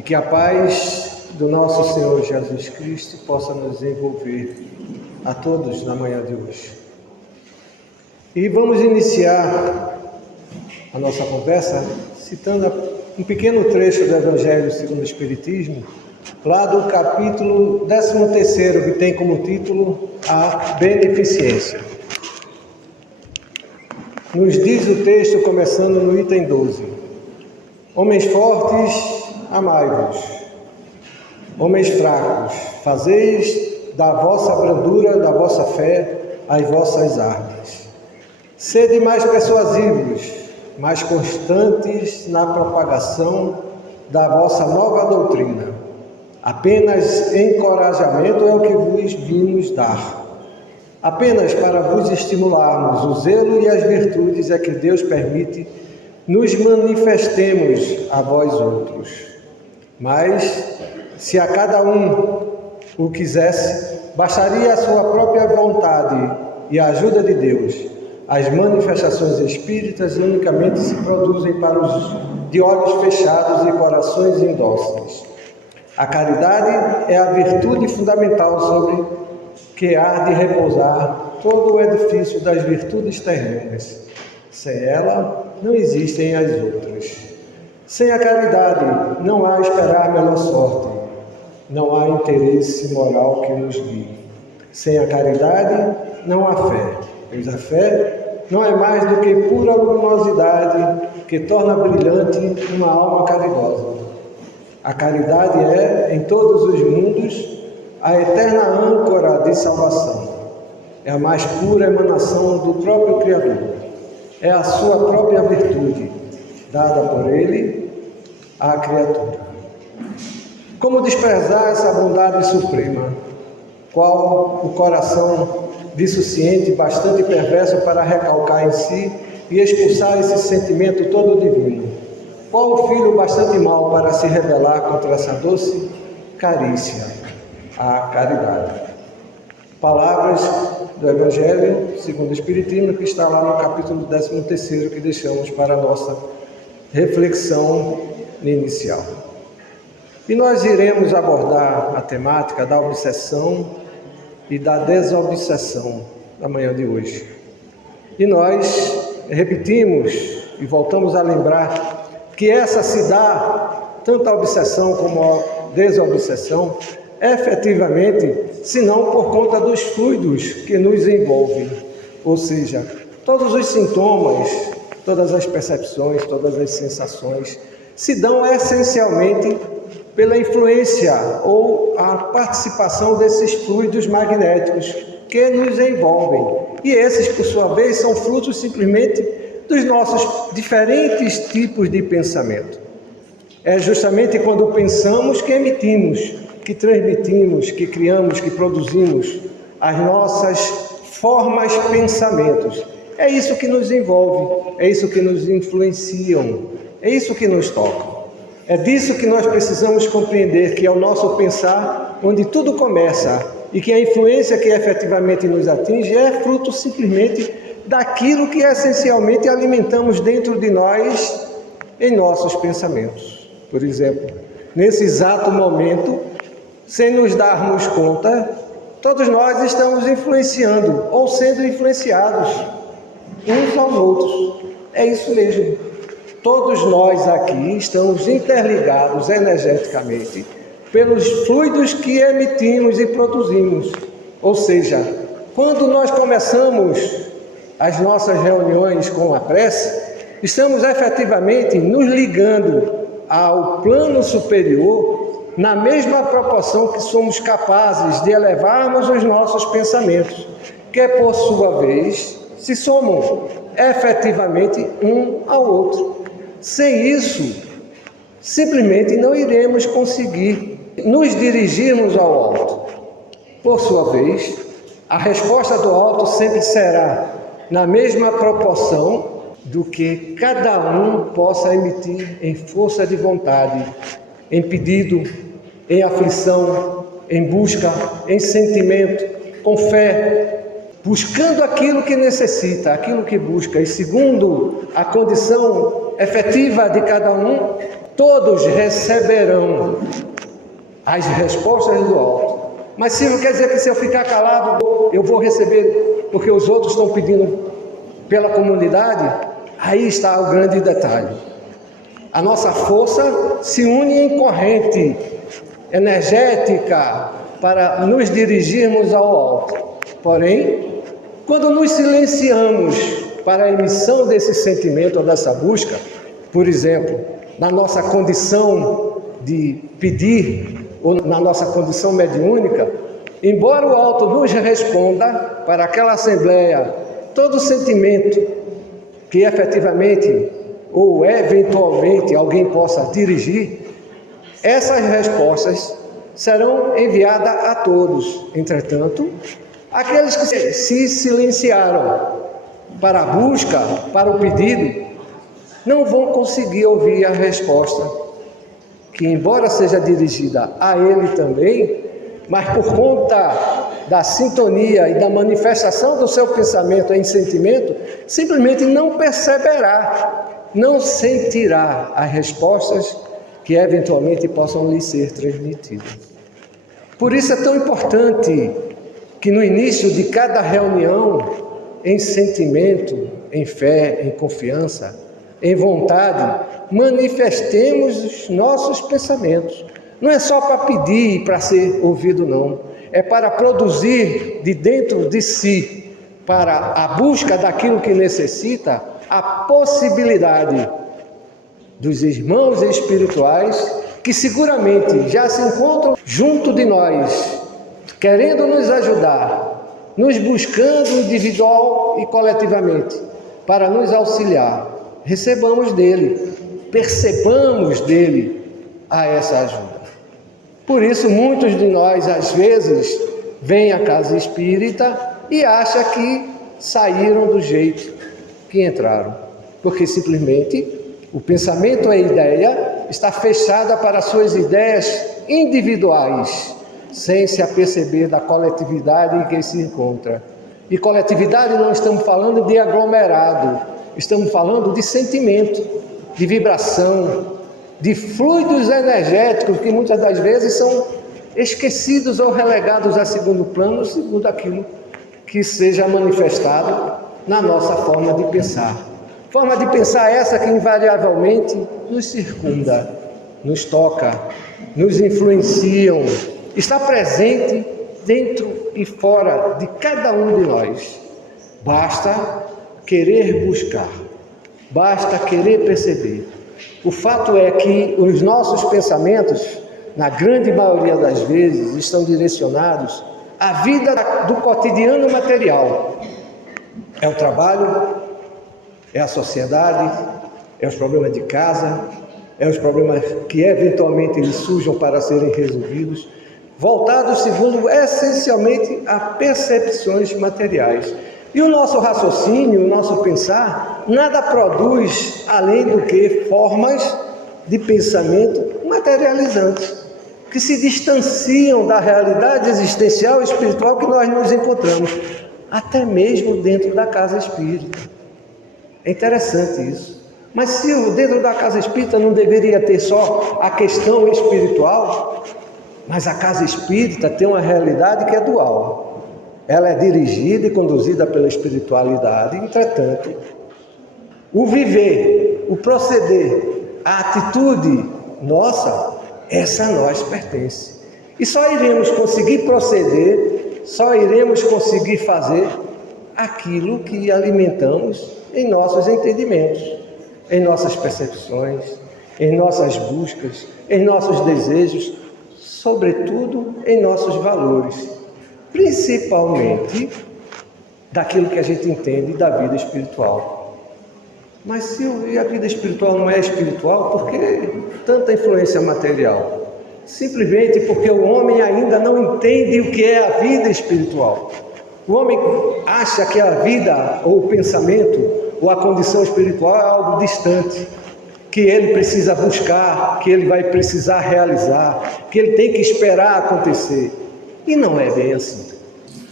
e que a paz do nosso Senhor Jesus Cristo possa nos envolver a todos na manhã de hoje. E vamos iniciar a nossa conversa citando um pequeno trecho do Evangelho segundo o Espiritismo, lá do capítulo 13º, que tem como título A Beneficência. Nos diz o texto, começando no item 12: Homens fortes, amai-vos. Homens fracos, fazeis da vossa brandura, da vossa fé, as vossas armas. Sede mais persuasivos, mais constantes na propagação da vossa nova doutrina. Apenas encorajamento é o que vos vimos dar. Apenas para vos estimularmos o zelo e as virtudes é que Deus permite nos manifestemos a vós outros. Mas, se a cada um o quisesse, bastaria a sua própria vontade e a ajuda de Deus. As manifestações espíritas unicamente se produzem para os de olhos fechados e corações indóceis. A caridade é a virtude fundamental sobre que há de repousar todo o edifício das virtudes terrenas. Sem ela, não existem as outras. Sem a caridade, não há esperar melhor sorte. Não há interesse moral que nos guie. Sem a caridade, não há fé, pois a fé não é mais do que pura luminosidade que torna brilhante uma alma caridosa. A caridade é, em todos os mundos, a eterna âncora de salvação. É a mais pura emanação do próprio Criador. É a sua própria virtude, dada por Ele à criatura. Como desprezar essa bondade suprema? Qual o coração dissociente, bastante perverso para recalcar em si e expulsar esse sentimento todo divino? Qual o filho bastante mau para se rebelar contra essa doce carícia, a caridade? Palavras do Evangelho segundo o Espiritismo, que está lá no capítulo 13º, que deixamos para a nossa reflexão inicial. E nós iremos abordar a temática da obsessão e da desobsessão da manhã de hoje. E nós repetimos e voltamos a lembrar que essa se dá, tanto a obsessão como a desobsessão, efetivamente, senão por conta dos fluidos que nos envolvem. Ou seja, todos os sintomas, todas as percepções, todas as sensações se dão essencialmente pela influência ou a participação desses fluidos magnéticos que nos envolvem. E esses, por sua vez, são frutos simplesmente dos nossos diferentes tipos de pensamento. É justamente quando pensamos que emitimos, que transmitimos, que criamos, que produzimos as nossas formas pensamentos. É isso que nos envolve, é isso que nos influenciam, é isso que nos toca. É disso que nós precisamos compreender, que é o nosso pensar onde tudo começa e que a influência que efetivamente nos atinge é fruto simplesmente daquilo que essencialmente alimentamos dentro de nós em nossos pensamentos. Por exemplo, nesse exato momento, sem nos darmos conta, todos nós estamos influenciando ou sendo influenciados uns aos outros. É isso mesmo. Todos nós aqui estamos interligados energeticamente pelos fluidos que emitimos e produzimos. Ou seja, quando nós começamos as nossas reuniões com a prece, estamos efetivamente nos ligando ao plano superior na mesma proporção que somos capazes de elevarmos os nossos pensamentos, que por sua vez se somam efetivamente um ao outro. Sem isso, simplesmente não iremos conseguir nos dirigirmos ao alto. Por sua vez, a resposta do alto sempre será na mesma proporção do que cada um possa emitir em força de vontade, em pedido, em aflição, em busca, em sentimento, com fé, buscando aquilo que necessita, aquilo que busca, e segundo a condição efetiva de cada um, todos receberão as respostas do alto. Mas se não quer dizer que se eu ficar calado, eu vou receber porque os outros estão pedindo pela comunidade? Aí está o grande detalhe. A nossa força se une em corrente energética para nos dirigirmos ao alto. Porém, quando nos silenciamos para a emissão desse sentimento ou dessa busca, por exemplo, na nossa condição de pedir ou na nossa condição mediúnica, embora o alto nos responda para aquela assembleia todo sentimento que efetivamente ou eventualmente alguém possa dirigir, essas respostas serão enviadas a todos. Entretanto, aqueles que se silenciaram para a busca, para o pedido, não vão conseguir ouvir a resposta, que embora seja dirigida a ele também, mas por conta da sintonia e da manifestação do seu pensamento em sentimento, simplesmente não perceberá, não sentirá as respostas que eventualmente possam lhe ser transmitidas. Por isso é tão importante que no início de cada reunião, em sentimento, em fé, em confiança, em vontade, manifestemos os nossos pensamentos. Não é só para pedir e para ser ouvido, não. É para produzir de dentro de si, para a busca daquilo que necessita, a possibilidade dos irmãos espirituais que seguramente já se encontram junto de nós, querendo nos ajudar, nos buscando individual e coletivamente, para nos auxiliar. Recebamos dele, percebamos dele a essa ajuda. Por isso, muitos de nós, às vezes, vêm à casa espírita e acham que saíram do jeito que entraram, porque simplesmente o pensamento, a ideia, está fechada para suas ideias individuais, sem se aperceber da coletividade em que se encontra. E coletividade não estamos falando de aglomerado, estamos falando de sentimento, de vibração, de fluidos energéticos que muitas das vezes são esquecidos ou relegados a segundo plano, segundo aquilo que seja manifestado na nossa forma de pensar. Forma de pensar essa que invariavelmente nos circunda, nos toca, nos influenciam, está presente dentro e fora de cada um de nós. Basta querer buscar, basta querer perceber. O fato é que os nossos pensamentos, na grande maioria das vezes, estão direcionados à vida do cotidiano material. É o trabalho, é a sociedade, é os problemas de casa, é os problemas que eventualmente eles surjam para serem resolvidos, voltados segundo essencialmente a percepções materiais. E o nosso raciocínio, o nosso pensar, nada produz além do que formas de pensamento materializantes, que se distanciam da realidade existencial e espiritual que nós nos encontramos, até mesmo dentro da casa espírita. É interessante isso. Mas se dentro da casa espírita não deveria ter só a questão espiritual, mas a casa espírita tem uma realidade que é dual. Ela é dirigida e conduzida pela espiritualidade, entretanto, o viver, o proceder, a atitude nossa, essa a nós pertence. E só iremos conseguir proceder, só iremos conseguir fazer aquilo que alimentamos em nossos entendimentos, em nossas percepções, em nossas buscas, em nossos desejos, sobretudo em nossos valores, principalmente daquilo que a gente entende da vida espiritual. Mas se a vida espiritual não é espiritual, por que tanta influência material? Simplesmente porque o homem ainda não entende o que é a vida espiritual. O homem acha que a vida, ou o pensamento, ou a condição espiritual é algo distante, que ele precisa buscar, que ele vai precisar realizar, que ele tem que esperar acontecer. E não é bem assim.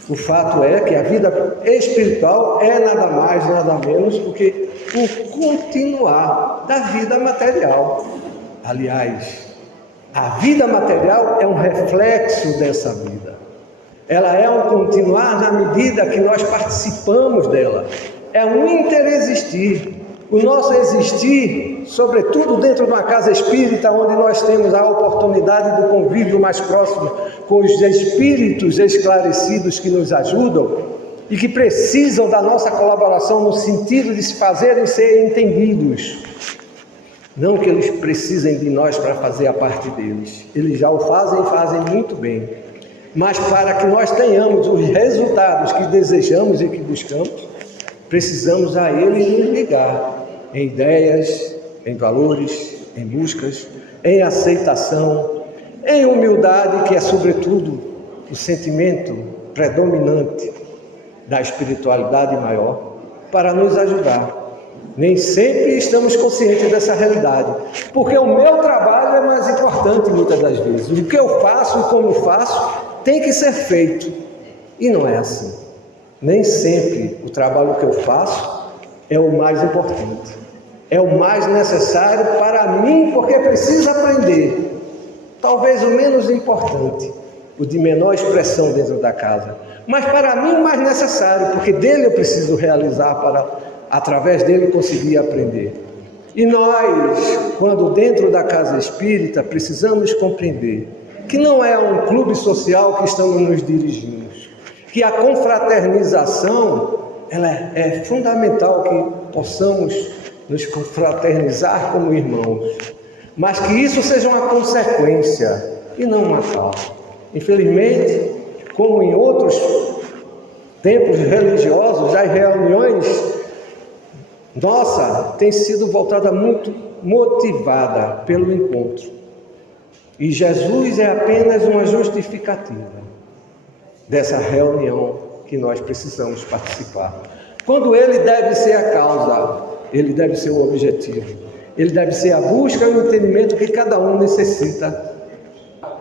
O fato é que a vida espiritual é nada mais, nada menos do que o continuar da vida material. Aliás, a vida material é um reflexo dessa vida. Ela é um continuar na medida que nós participamos dela. É um interexistir. O nosso existir, sobretudo dentro de uma casa espírita, onde nós temos a oportunidade do convívio mais próximo com os espíritos esclarecidos que nos ajudam e que precisam da nossa colaboração no sentido de se fazerem ser entendidos. Não que eles precisem de nós para fazer a parte deles. Eles já o fazem e fazem muito bem. Mas para que nós tenhamos os resultados que desejamos e que buscamos, precisamos a eles nos ligar em ideias, em valores, em buscas, em aceitação, em humildade, que é sobretudo o sentimento predominante da espiritualidade maior, para nos ajudar. Nem sempre estamos conscientes dessa realidade, porque o meu trabalho é mais importante muitas das vezes. O que eu faço e como faço tem que ser feito, e não é assim. Nem sempre o trabalho que eu faço é o mais importante, é o mais necessário para mim, porque preciso aprender. Talvez o menos importante, o de menor expressão dentro da casa, mas para mim o mais necessário, porque dele eu preciso realizar para, através dele, conseguir aprender. E nós, quando dentro da casa espírita, precisamos compreender que não é um clube social que estamos nos dirigindo, que a confraternização ela é fundamental, que possamos nos confraternizar como irmãos, mas que isso seja uma consequência e não uma causa. Infelizmente, como em outros templos religiosos, as reuniões nossa têm sido voltada muito motivada pelo encontro. E Jesus é apenas uma justificativa dessa reunião que nós precisamos participar. Quando ele deve ser a causa, ele deve ser o objetivo, ele deve ser a busca e o entendimento que cada um necessita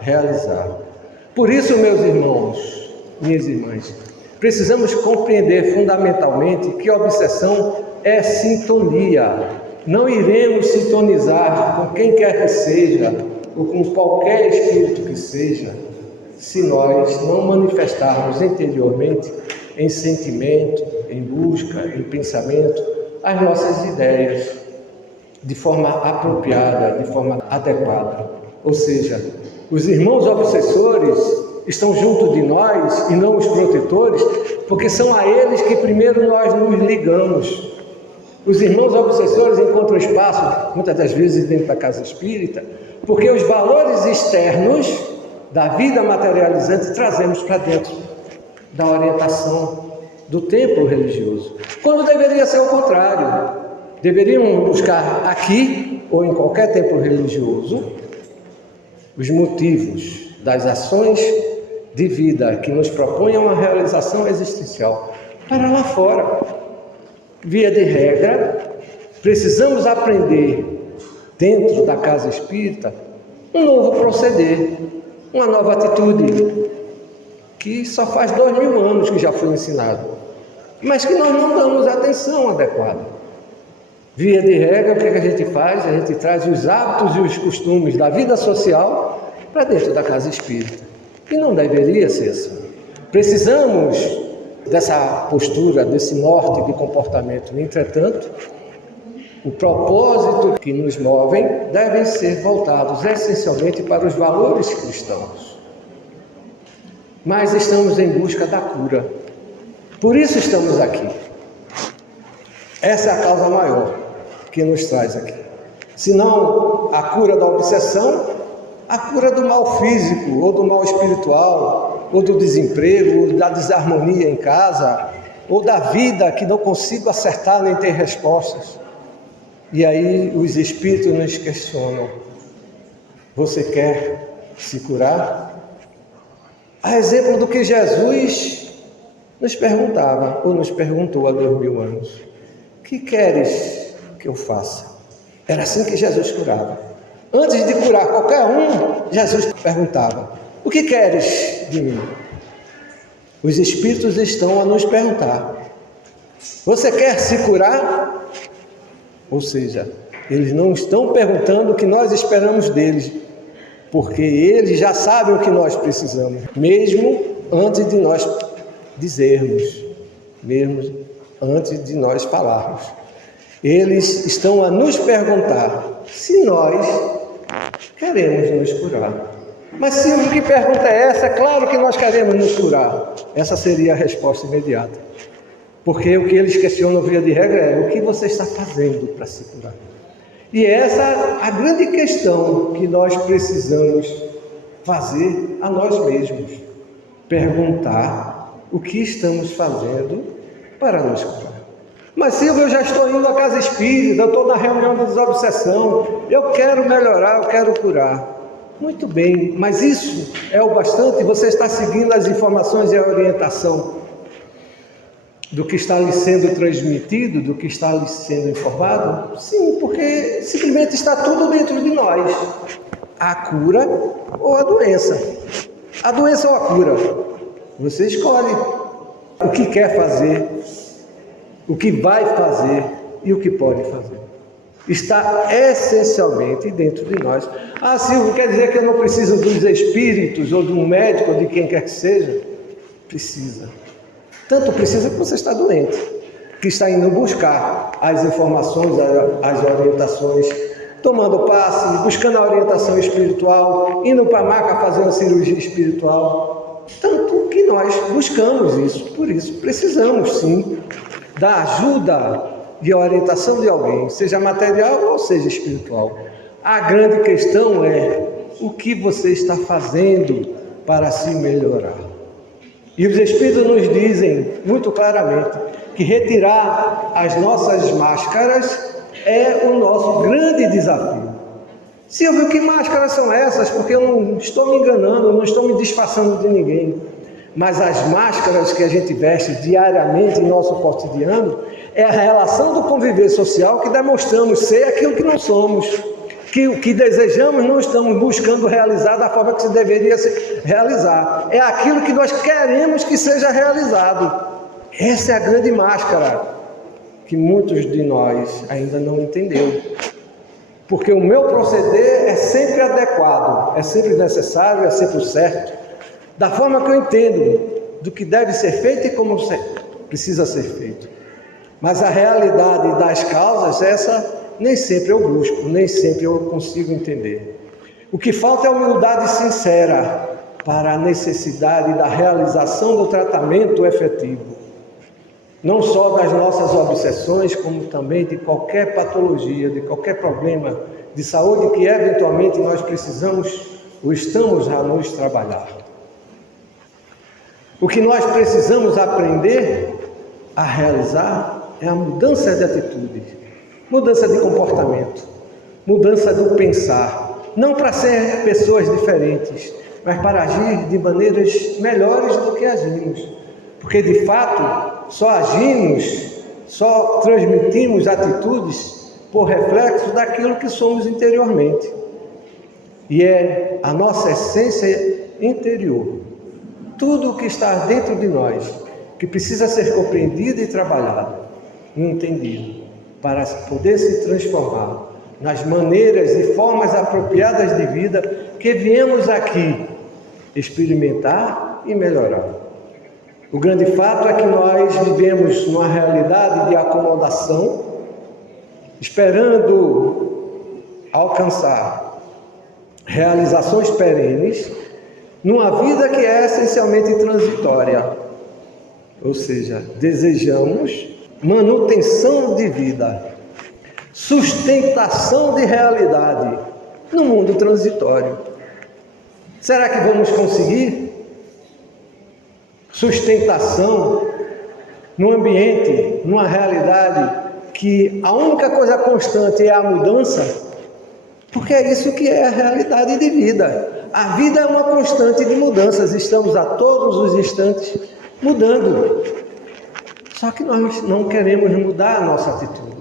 realizar. Por isso, meus irmãos, minhas irmãs, precisamos compreender fundamentalmente que a obsessão é sintonia. Não iremos sintonizar com quem quer que seja, ou com qualquer espírito que seja, se nós não manifestarmos interiormente, em sentimento, em busca, em pensamento, as nossas ideias de forma apropriada, de forma adequada. Ou seja, os irmãos obsessores estão junto de nós e não os protetores, porque são a eles que primeiro nós nos ligamos. Os irmãos obsessores encontram espaço, muitas das vezes, dentro da casa espírita, porque os valores externos da vida materializante trazemos para dentro da orientação do templo religioso, quando deveria ser o contrário. Deveríamos buscar aqui, ou em qualquer templo religioso, os motivos das ações de vida que nos propõem uma realização existencial. Para lá fora, via de regra, precisamos aprender dentro da casa espírita um novo proceder, uma nova atitude, que só faz 2000 anos que já foi ensinado, mas que nós não damos atenção adequada. Via de regra, o que a gente faz? A gente traz os hábitos e os costumes da vida social para dentro da casa espírita, e não deveria ser assim. Precisamos dessa postura, desse norte de comportamento. Entretanto, o propósito que nos movem devem ser voltados essencialmente para os valores cristãos. Mas estamos em busca da cura. Por isso estamos aqui. Essa é a causa maior que nos traz aqui. Se não a cura da obsessão, a cura do mal físico, ou do mal espiritual, ou do desemprego, ou da desarmonia em casa, ou da vida que não consigo acertar nem ter respostas. E aí os espíritos nos questionam: você quer se curar? A exemplo do que Jesus nos perguntava, ou nos perguntou há 2000 anos: que queres que eu faça? Era assim que Jesus curava. Antes de curar qualquer um, Jesus perguntava: o que queres de mim? Os espíritos estão a nos perguntar: você quer se curar? Ou seja, Eles não estão perguntando o que nós esperamos deles, porque eles já sabem o que nós precisamos, mesmo antes de nós dizermos, mesmo antes de nós falarmos. Eles estão a nos perguntar se nós queremos nos curar. Mas se o que pergunta é essa, é claro que nós queremos nos curar. Essa seria a resposta imediata. Porque o que eles questionam via de regra é: o que você está fazendo para se curar? E essa é a grande questão que nós precisamos fazer a nós mesmos. Perguntar o que estamos fazendo para nos curar. Mas Silvio, eu já estou indo à casa espírita, eu estou na reunião de desobsessão, eu quero melhorar, eu quero curar. Muito bem, mas isso é o bastante? Você está seguindo as informações e a orientação do que está lhe sendo transmitido, do que está lhe sendo informado? Sim, porque simplesmente está tudo dentro de nós. A cura ou a doença. A doença ou a cura. Você escolhe o que quer fazer, o que vai fazer e o que pode fazer. Está essencialmente dentro de nós. Ah, Silvio, quer dizer que eu não preciso dos espíritos ou de um médico ou de quem quer que seja? Precisa. Tanto precisa que você está doente, que está indo buscar as informações, as orientações, tomando passe, buscando a orientação espiritual, indo para a maca fazer uma cirurgia espiritual. Tanto que nós buscamos isso, por isso precisamos sim da ajuda de orientação de alguém, seja material ou seja espiritual. A grande questão é o que você está fazendo para se melhorar. E os Espíritos nos dizem muito claramente que retirar as nossas máscaras é o nosso grande desafio. Silvio, que máscaras são essas? Porque eu não estou me enganando, eu não estou me disfarçando de ninguém. Mas as máscaras que a gente veste diariamente em nosso cotidiano é a relação do conviver social que demonstramos ser aquilo que não somos. Que o que desejamos não estamos buscando realizar da forma que se deveria realizar. É aquilo que nós queremos que seja realizado. Essa é a grande máscara que muitos de nós ainda não entenderam. Porque o meu proceder é sempre adequado, é sempre necessário, é sempre o certo, da forma que eu entendo, do que deve ser feito e como precisa ser feito. Mas a realidade das causas, essa nem sempre eu busco, nem sempre eu consigo entender. O que falta é humildade sincera para a necessidade da realização do tratamento efetivo. Não só das nossas obsessões, como também de qualquer patologia, de qualquer problema de saúde que eventualmente nós precisamos ou estamos a nos trabalhar. O que nós precisamos aprender a realizar é a mudança de atitude. Mudança de comportamento, mudança do pensar, não para ser pessoas diferentes, mas para agir de maneiras melhores do que agimos. Porque de fato só agimos, só transmitimos atitudes por reflexo daquilo que somos interiormente. E é a nossa essência interior, tudo o que está dentro de nós, que precisa ser compreendido e trabalhado, e entendido, para poder se transformar nas maneiras e formas apropriadas de vida que viemos aqui experimentar e melhorar. O grande fato é que nós vivemos numa realidade de acomodação, esperando alcançar realizações perenes, numa vida que é essencialmente transitória. Ou seja, desejamos manutenção de vida, sustentação de realidade no mundo transitório. Será que vamos conseguir sustentação num ambiente, numa realidade que a única coisa constante é a mudança? Porque é isso que é a realidade de vida. A vida é uma constante de mudanças, estamos a todos os instantes mudando. Só que nós não queremos mudar a nossa atitude.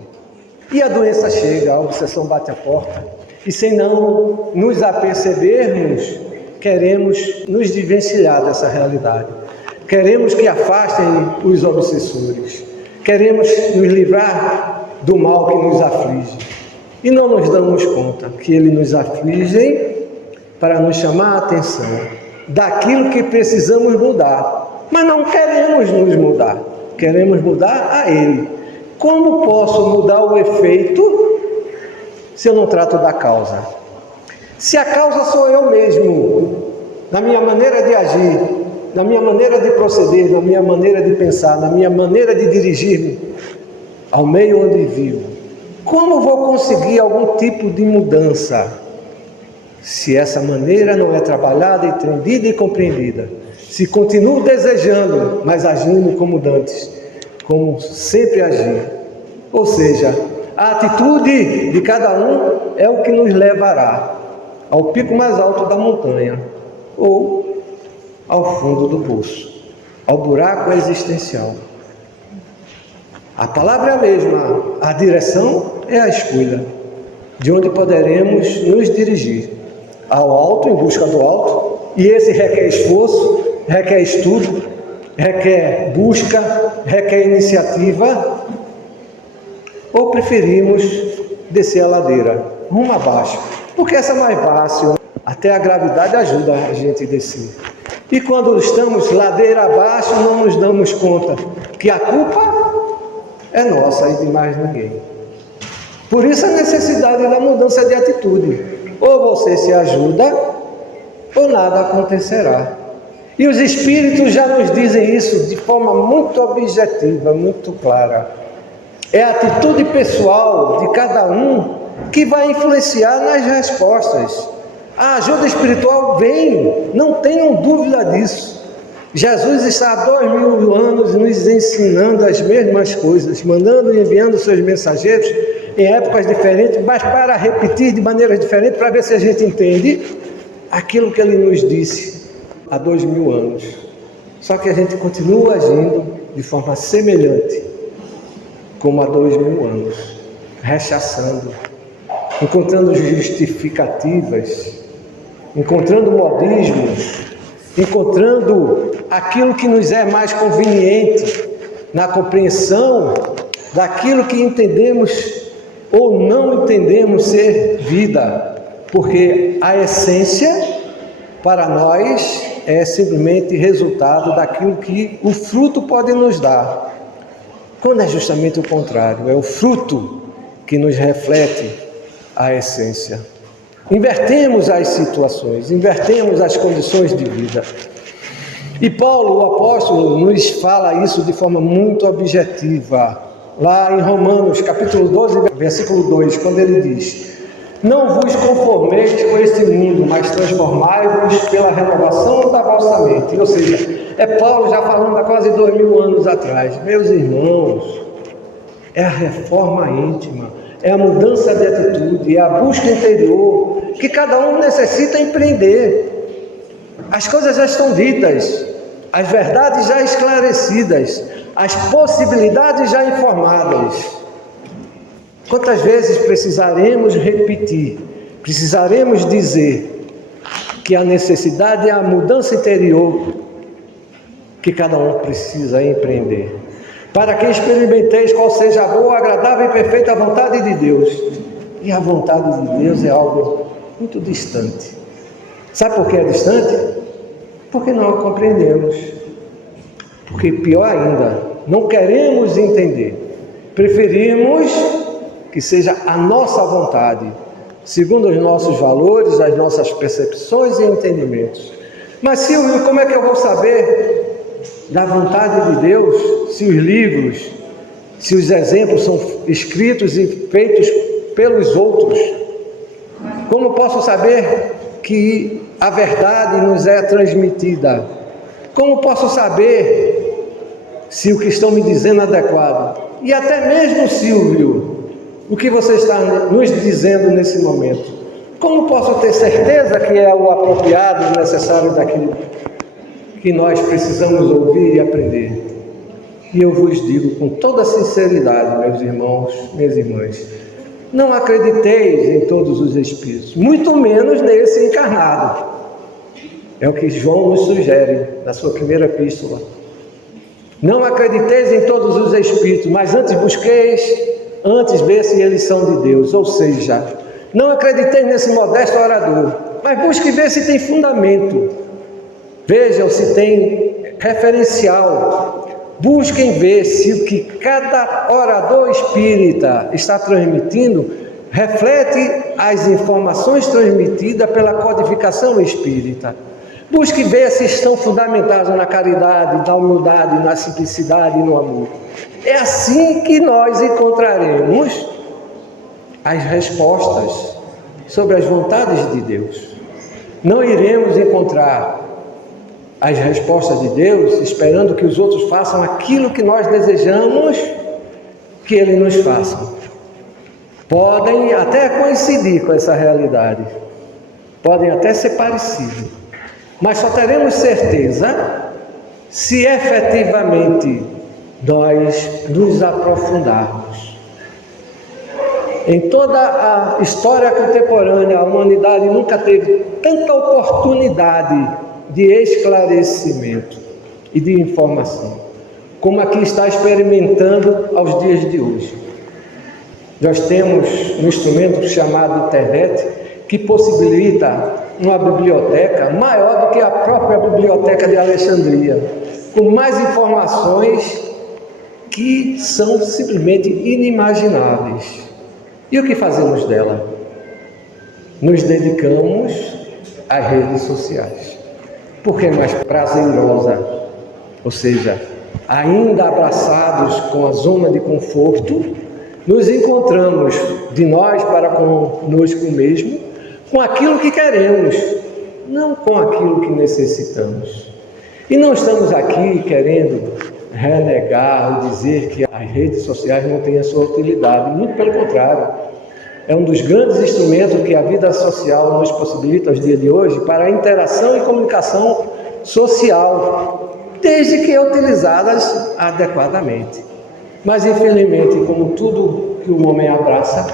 E a doença chega, a obsessão bate a porta. E sem não nos apercebermos, queremos nos desvencilhar dessa realidade. Queremos que afastem os obsessores. Queremos nos livrar do mal que nos aflige. e não nos damos conta que eles nos afligem para nos chamar a atenção daquilo que precisamos mudar, mas não queremos nos mudar, queremos mudar a Ele. Como posso mudar o efeito se eu não trato da causa? Se a causa sou eu mesmo, na minha maneira de agir, na minha maneira de proceder, na minha maneira de pensar, na minha maneira de dirigir-me ao meio onde vivo, como vou conseguir algum tipo de mudança se essa maneira não é trabalhada, entendida e compreendida? Se continuo desejando, mas agindo como dantes, como sempre agi. Ou seja, a atitude de cada um é o que nos levará ao pico mais alto da montanha ou ao fundo do poço, ao buraco existencial. A palavra é a mesma, a direção é a escolha, de onde poderemos nos dirigir ao alto, em busca do alto, e esse requer esforço, requer estudo, requer busca, requer iniciativa, ou preferimos descer a ladeira, rumo abaixo, porque essa é mais fácil, até a gravidade ajuda a gente a descer. E quando estamos ladeira abaixo, não nos damos conta que a culpa é nossa e de mais ninguém. Por isso a necessidade da mudança de atitude. Ou você se ajuda, ou nada acontecerá. E os Espíritos já nos dizem isso de forma muito objetiva, muito clara. É a atitude pessoal de cada um que vai influenciar nas respostas. A ajuda espiritual vem, não tenham dúvida disso. Jesus está há 2000 anos nos ensinando as mesmas coisas, mandando e enviando seus mensageiros em épocas diferentes, mas para repetir de maneiras diferentes, para ver se a gente entende aquilo que ele nos disse há 2000 anos. Só que a gente continua agindo de forma semelhante, como há 2000 anos, rechaçando, encontrando justificativas, encontrando modismos, encontrando aquilo que nos é mais conveniente na compreensão daquilo que entendemos ou não entendemos ser vida, porque a essência para nós é simplesmente resultado daquilo que o fruto pode nos dar, quando é justamente o contrário, é o fruto que nos reflete a essência. Invertemos as situações, invertemos as condições de vida. E Paulo, o apóstolo, nos fala isso de forma muito objetiva, lá em Romanos, capítulo 12, versículo 2, quando ele diz: não vos conformeis com este mundo, mas transformai-vos pela renovação da vossa mente. Ou seja, é Paulo já falando há quase 2000 anos atrás. Meus irmãos, é a reforma íntima, é a mudança de atitude, é a busca interior, que cada um necessita empreender. As coisas já estão ditas, as verdades já esclarecidas, as possibilidades já informadas. Quantas vezes precisaremos repetir, precisaremos dizer que a necessidade é a mudança interior que cada um precisa empreender, para que experimenteis qual seja a boa, agradável e perfeita vontade de Deus. E a vontade de Deus é algo muito distante. Sabe por que é distante? Porque não a compreendemos. Porque pior ainda, não queremos entender. Preferimos que seja a nossa vontade, segundo os nossos valores, as nossas percepções e entendimentos. Mas Silvio, como é que eu vou saber da vontade de Deus, se os livros, se os exemplos são escritos e feitos pelos outros? Como posso saber que a verdade nos é transmitida? Como posso saber se o que estão me dizendo é adequado? E até mesmo, Silvio, o que você está nos dizendo nesse momento, como posso ter certeza que é o apropriado, o necessário daquilo que nós precisamos ouvir e aprender? E eu vos digo com toda sinceridade, meus irmãos, minhas irmãs, não acrediteis em todos os espíritos, muito menos nesse encarnado. É o que João nos sugere na sua primeira epístola. Não acrediteis em todos os espíritos, mas antes busqueis, antes ver se eles são de Deus. Ou seja, não acreditei nesse modesto orador, mas busque ver se tem fundamento. Vejam se tem referencial. Busquem ver se o que cada orador espírita está transmitindo reflete as informações transmitidas pela codificação espírita. Busque ver se estão fundamentados na caridade, na humildade, na simplicidade e no amor. É assim que nós encontraremos as respostas sobre as vontades de Deus. Não iremos encontrar as respostas de Deus esperando que os outros façam aquilo que nós desejamos que Ele nos faça. Podem até coincidir com essa realidade, podem até ser parecidos, mas só teremos certeza se efetivamente nós nos aprofundarmos. Em toda a história contemporânea, a humanidade nunca teve tanta oportunidade de esclarecimento e de informação como aqui está experimentando aos dias de hoje. Nós temos um instrumento chamado internet que possibilita uma biblioteca maior do que a própria biblioteca de Alexandria, com mais informações que são simplesmente inimagináveis. E o que fazemos dela? Nos dedicamos às redes sociais, porque é mais prazerosa, ou seja, ainda abraçados com a zona de conforto, nos encontramos de nós para conosco mesmo, com aquilo que queremos, não com aquilo que necessitamos. E não estamos aqui querendo renegar ou dizer que as redes sociais não têm a sua utilidade, muito pelo contrário. É um dos grandes instrumentos que a vida social nos possibilita aos dias de hoje para a interação e comunicação social, desde que utilizadas adequadamente. Mas, infelizmente, como tudo que o homem abraça,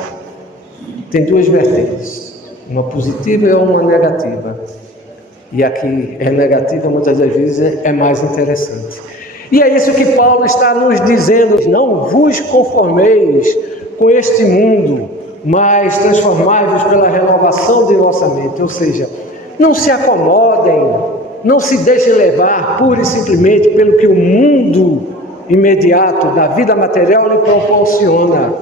tem duas vertentes, uma positiva e uma negativa. E a que é negativa, muitas das vezes, é mais interessante. E é isso que Paulo está nos dizendo: não vos conformeis com este mundo, mas transformai-vos pela renovação de vossa mente. Ou seja, não se acomodem, não se deixem levar pura e simplesmente pelo que o mundo imediato da vida material lhe proporciona.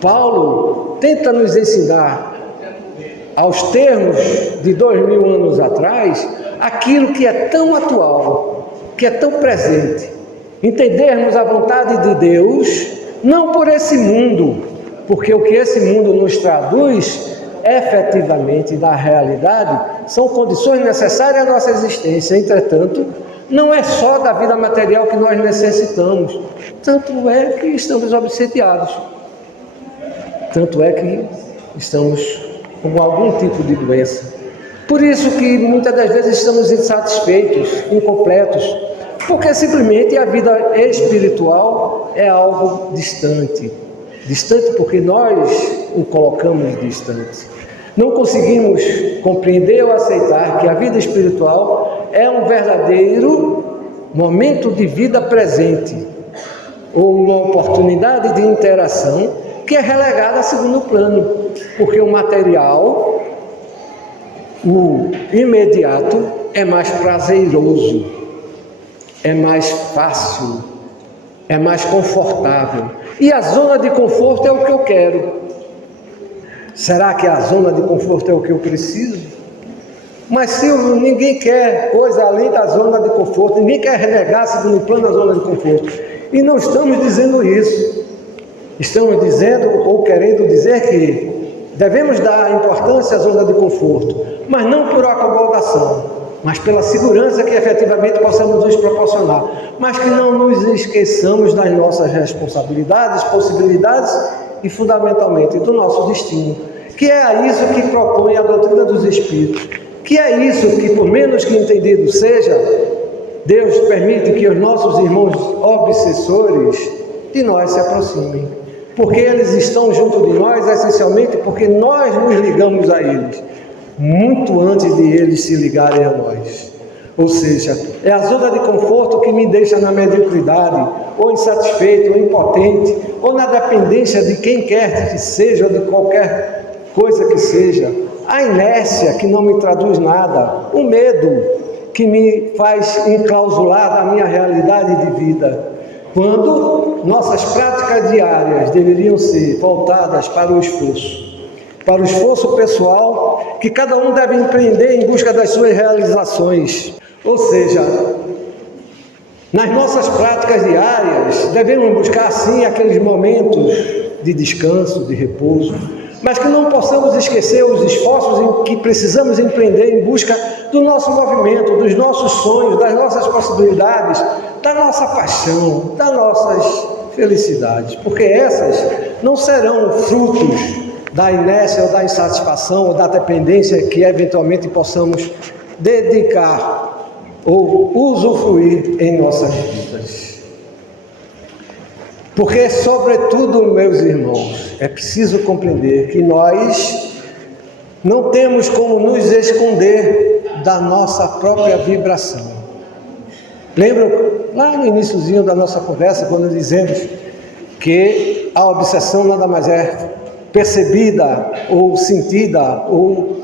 Paulo tenta nos ensinar, aos termos de 2000 anos atrás, aquilo que é tão atual, que é tão presente. Entendermos a vontade de Deus, não por esse mundo, porque o que esse mundo nos traduz, efetivamente, na realidade, são condições necessárias à nossa existência. Entretanto, não é só da vida material que nós necessitamos, tanto é que estamos obsediados, tanto é que estamos com algum tipo de doença. Por isso que muitas das vezes estamos insatisfeitos, incompletos, porque simplesmente a vida espiritual é algo distante. Distante porque nós o colocamos distante. Não conseguimos compreender ou aceitar que a vida espiritual é um verdadeiro momento de vida presente, ou uma oportunidade de interação que é relegada a segundo plano, porque o material, o imediato, é mais prazeroso, é mais fácil, é mais confortável. E a zona de conforto é o que eu quero. Será que a zona de conforto é o que eu preciso? Mas se ninguém quer coisa além da zona de conforto, ninguém quer renegar segundo plano a zona de conforto. E não estamos dizendo isso. Estamos dizendo ou querendo dizer que devemos dar importância à zona de conforto, mas não por acomodação, mas pela segurança que efetivamente possamos nos proporcionar, mas que não nos esqueçamos das nossas responsabilidades, possibilidades e fundamentalmente do nosso destino, que é isso que propõe a doutrina dos Espíritos, que é isso que, por menos que entendido seja, Deus permite que os nossos irmãos obsessores de nós se aproximem, porque eles estão junto de nós essencialmente porque nós nos ligamos a eles, muito antes de eles se ligarem a nós. Ou seja, é a zona de conforto que me deixa na mediocridade, ou insatisfeito, ou impotente, ou na dependência de quem quer que seja, ou de qualquer coisa que seja. A inércia que não me traduz nada, o medo que me faz enclausular da minha realidade de vida. Quando nossas práticas diárias deveriam ser voltadas para o esforço pessoal que cada um deve empreender em busca das suas realizações. Ou seja, nas nossas práticas diárias, devemos buscar sim aqueles momentos de descanso, de repouso, mas que não possamos esquecer os esforços em que precisamos empreender em busca do nosso movimento, dos nossos sonhos, das nossas possibilidades, da nossa paixão, das nossas felicidades, porque essas não serão frutos da inércia ou da insatisfação ou da dependência que eventualmente possamos dedicar ou usufruir em nossas vidas. Porque, sobretudo, meus irmãos, é preciso compreender que nós não temos como nos esconder da nossa própria vibração. Lembram lá no iniciozinho da nossa conversa, quando dizemos que a obsessão nada mais é percebida ou sentida ou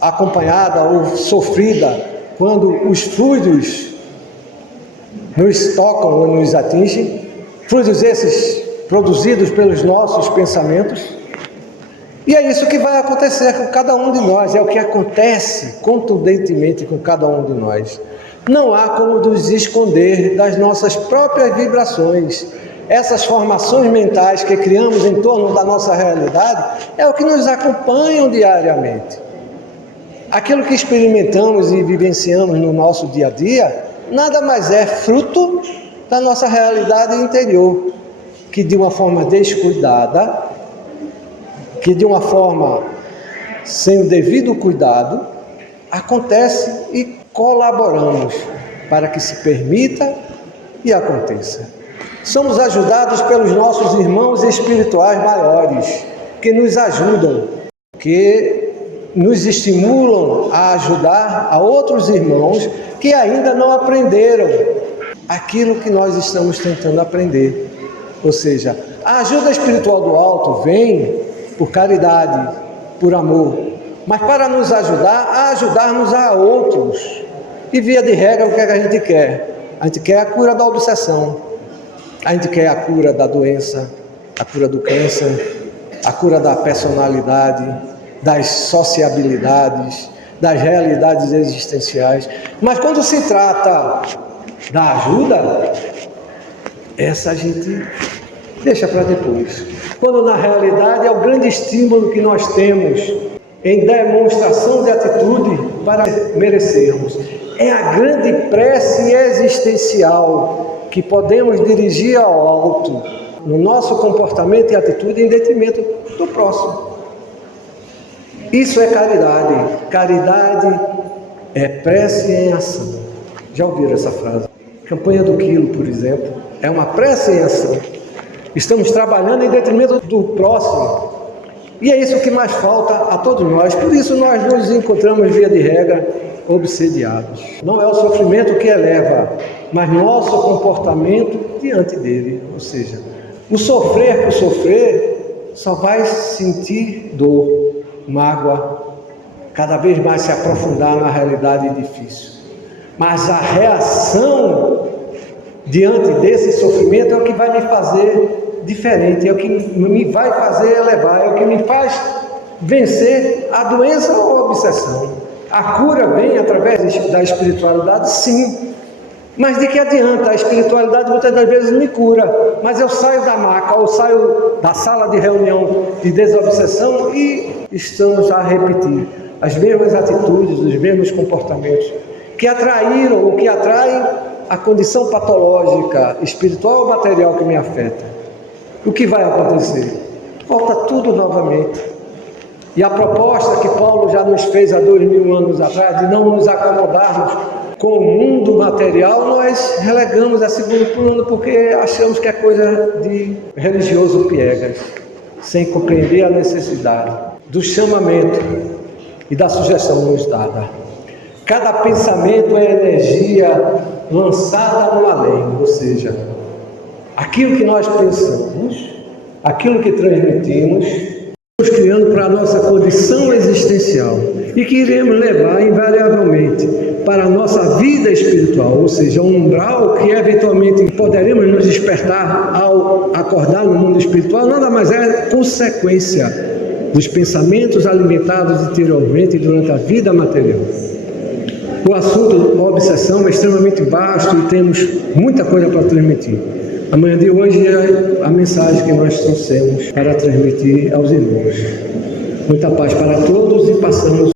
acompanhada ou sofrida quando os fluidos nos tocam ou nos atingem, fluidos esses produzidos pelos nossos pensamentos. E é isso que vai acontecer com cada um de nós, é o que acontece contundentemente com cada um de nós. Não há como nos esconder das nossas próprias vibrações. Essas formações mentais que criamos em torno da nossa realidade é o que nos acompanham diariamente. Aquilo que experimentamos e vivenciamos no nosso dia a dia, nada mais é fruto da nossa realidade interior, que de uma forma descuidada, que de uma forma sem o devido cuidado, acontece e colaboramos para que se permita e aconteça. Somos ajudados pelos nossos irmãos espirituais maiores, que nos ajudam, que nos estimulam a ajudar a outros irmãos que ainda não aprenderam aquilo que nós estamos tentando aprender. Ou seja, a ajuda espiritual do alto vem por caridade, por amor, mas para nos ajudar a ajudarmos a outros. E via de regra, o que é que a gente quer? A gente quer a cura da obsessão, a gente quer a cura da doença, a cura do câncer, a cura da personalidade, das sociabilidades, das realidades existenciais. Mas quando se trata da ajuda, essa a gente deixa para depois. Quando na realidade é o grande estímulo que nós temos em demonstração de atitude para merecermos. É a grande prece existencial que podemos dirigir ao alto no nosso comportamento e atitude em detrimento do próximo. Isso é caridade. Caridade é prece em ação. Já ouviram essa frase? Campanha do Quilo, por exemplo, é uma prece em ação. Estamos trabalhando em detrimento do próximo. E é isso que mais falta a todos nós. Por isso nós nos encontramos, via de regra, obsediados. Não é o sofrimento que eleva, mas nosso comportamento diante dele. Ou seja, o sofrer por sofrer só vai sentir dor, mágoa, cada vez mais se aprofundar na realidade difícil. Mas a reação diante desse sofrimento é o que vai me fazer diferente, é o que me vai fazer elevar, é o que me faz vencer a doença ou a obsessão. A cura vem através da espiritualidade, sim. Mas de que adianta? A espiritualidade muitas das vezes me cura, mas eu saio da maca, ou saio da sala de reunião de desobsessão e estamos a repetir as mesmas atitudes, os mesmos comportamentos que atraíram ou que atraem a condição patológica, espiritual ou material que me afeta. O que vai acontecer? Volta tudo novamente. E a proposta que Paulo já nos fez há 2000 anos atrás, de não nos acomodarmos com o mundo material, nós relegamos a segundo plano porque achamos que é coisa de religioso piegas, sem compreender a necessidade do chamamento e da sugestão nos dada. Cada pensamento é energia lançada no além, ou seja, aquilo que nós pensamos, aquilo que transmitimos, estamos criando para a nossa condição existencial e que iremos levar invariavelmente para a nossa vida espiritual, ou seja, um umbral que eventualmente poderemos nos despertar ao acordar no mundo espiritual, nada mais é consequência dos pensamentos alimentados interiormente durante a vida material. O assunto obsessão é extremamente vasto e temos muita coisa para transmitir. Amanhã de hoje é a mensagem que nós trouxemos para transmitir aos irmãos. Muita paz para todos e passamos